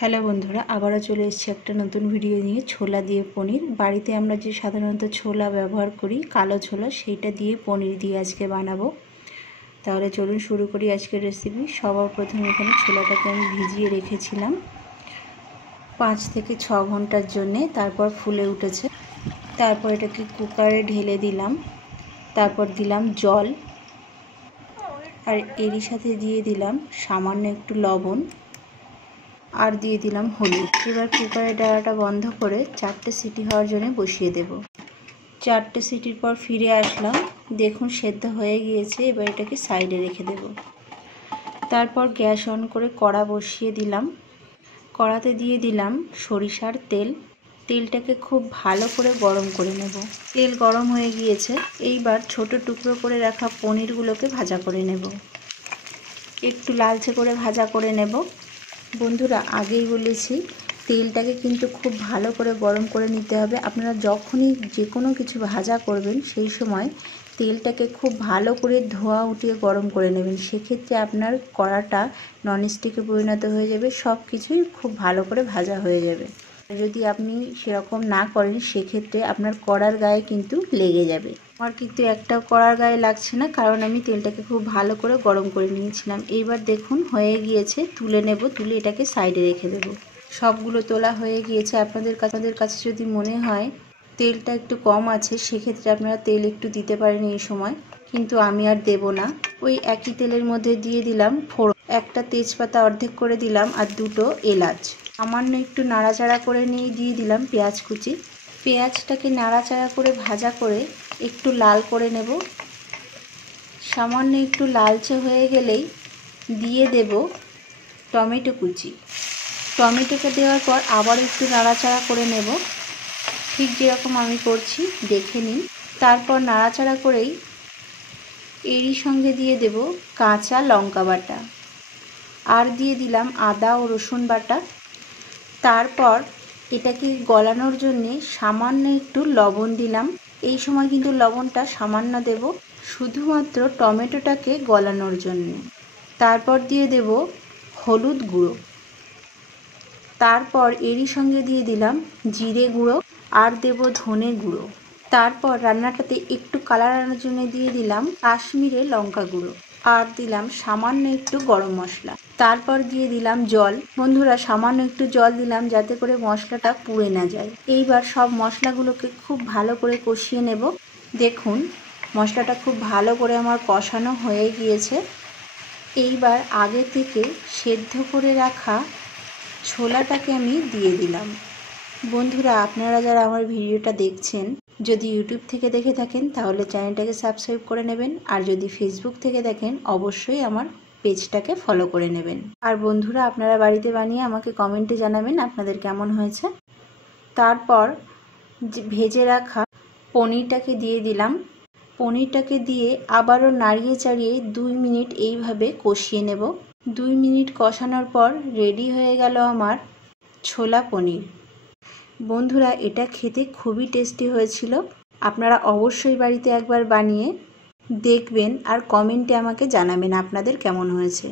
Hello বন্ধুরা, আবারও চলে এসেছি একটা নতুন ভিডিও নিয়ে। ছোলা দিয়ে পনির। বাড়িতে আমরা যে সাধারণত ছোলা ব্যবহার করি, কালো ছোলা, সেইটা দিয়ে পনির দিয়ে আজকে বানাবো। তাহলে চলুন শুরু করি আজকের রেসিপি। সবার প্রথমে এখানে ছোলাটাকে আমি ভিজিয়ে রেখেছিলাম 5 থেকে 6 ঘন্টার জন্যে। তারপর ফুলে উঠেছে। তারপর এটাকে কুকারে ঢেলে দিলাম। তারপর দিলাম জল, আর এরই সাথে দিয়ে দিলাম সামান্য একটু লবণ, আর দিয়ে দিলাম হলুদ। এবার কুকারের ডালাটা বন্ধ করে 4টে সিটি হওয়ার জন্য বসিয়ে দেব। 4টে সিটির পর ফিরে আসলাম। দেখুন সেদ্ধ হয়ে গিয়েছে। এবার এটাকে সাইডে রেখে দেব। তারপর গ্যাস অন করে কড়া বসিয়ে দিলাম। কড়াতে দিয়ে দিলাম সরিষার তেল। তেলটাকে খুব ভালো করে গরম করে নেব। তেল গরম হয়ে গিয়েছে। এইবার ছোট টুকরো করে রাখা পনিরগুলোকে ভাজা করে নেব। একটু লালচে করে ভাজা করে নেব। বন্ধুরা, আগেই বলেছি তেলটাকে কিন্তু খুব ভালো করে গরম করে নিতে হবে। আপনারা যখনই যে কোনো কিছু ভাজা করবেন সেই সময় তেলটাকে খুব ভালো করে ধোঁয়া উঠিয়ে গরম করে নেবেন। সেক্ষেত্রে আপনার কড়াটা ননস্টিকে পরিণত হয়ে যাবে, সব কিছুই খুব ভালো করে ভাজা হয়ে যাবে। যদি আপনি সেরকম না করেন সেক্ষেত্রে আপনার কড়ার গায়ে কিন্তু লেগে যাবে। আমার কিন্তু একটাও কড়ার গায়ে লাগছে না, কারণ আমি তেলটাকে খুব ভালো করে গরম করে নিয়েছিলাম। এইবার দেখুন হয়ে গিয়েছে। তুলে নেব। তুলে এটাকে সাইডে রেখে দেব। সবগুলো তোলা হয়ে গিয়েছে। আপনাদের কাছে যদি মনে হয় তেলটা একটু কম আছে, সেক্ষেত্রে আপনারা তেল একটু দিতে পারেন এই সময়, কিন্তু আমি আর দেব না। ওই একই তেলের মধ্যে দিয়ে দিলাম ফোড়ন। একটা তেজপাতা অর্ধেক করে দিলাম, আর 2টো এলাচ। সামান্য একটু নাড়াচাড়া করে নিয়ে দিয়ে দিলাম পেঁয়াজ কুচি। পেঁয়াজটাকে নাড়াচাড়া করে ভাজা করে একটু লাল করে নেব। সামান্য একটু লালচে হয়ে গেলেই দিয়ে দেব টমেটো কুচি। টমেটোকে দেওয়ার পর আবার একটু নাড়াচাড়া করে নেব, ঠিক যেরকম আমি করছি দেখে নিন। তারপর নাড়াচাড়া করেই এরই সঙ্গে দিয়ে দেব কাঁচা লঙ্কা বাটা, আর দিয়ে দিলাম আদা ও রসুন বাটা। তারপর এটাকে গলানোর জন্যে সামান্য একটু লবণ দিলাম। এই সময় কিন্তু লবণটা সামান্য দেব, শুধুমাত্র টমেটোটাকে গলানোর জন্য। তারপর দিয়ে দেব হলুদ গুঁড়ো। তারপর এরই সঙ্গে দিয়ে দিলাম জিরে গুঁড়ো, আর দেব ধনে গুঁড়ো। তারপর রান্নাটাতে একটু কালার আনার জন্য দিয়ে দিলাম কাশ্মীরি লঙ্কা গুঁড়ো, আর দিলাম সামান্য একটু গরম মশলা। তারপর দিয়ে দিলাম জল। বন্ধুরা, সামান্য একটু জল দিলাম যাতে করে মশলাটা পুড়ে না যায়। এইবার সব মশলাগুলোকে খুব ভালো করে কষিয়ে নেব। দেখুন মশলাটা খুব ভালো করে আমার কষানো হয়ে গিয়েছে। এইবার আগে থেকে সেদ্ধ করে রাখা ছোলাটাকে আমি দিয়ে দিলাম। বন্ধুরা, আপনারা যারা আমার ভিডিওটা দেখছেন, যদি ইউটিউব থেকে দেখে থাকেন তাহলে চ্যানেলটাকে সাবস্ক্রাইব করে নেবেন, আর যদি ফেসবুক থেকে দেখেন অবশ্যই আমার পেজটাকে ফলো করে নেবেন। আর বন্ধুরা, আপনারা বাড়িতে বানিয়ে আমাকে কমেন্টে জানাবেন আপনাদের কেমন হয়েছে। তারপর ভেজে রাখা পনিরটাকে দিয়ে দিলাম। পনিরটাকে দিয়ে আবারও নাড়িয়ে চাড়িয়ে 2 মিনিট এইভাবে কষিয়ে নেব। 2 মিনিট কষানোর পর রেডি হয়ে গেল আমার ছোলা পনির। বন্ধুরা, এটা খেতে খুবই টেস্টি হয়েছিল। আপনারা অবশ্যই বাড়িতে একবার বানিয়ে দেখবেন, আর কমেন্টে আমাকে জানাবেন আপনাদের কেমন হয়েছে।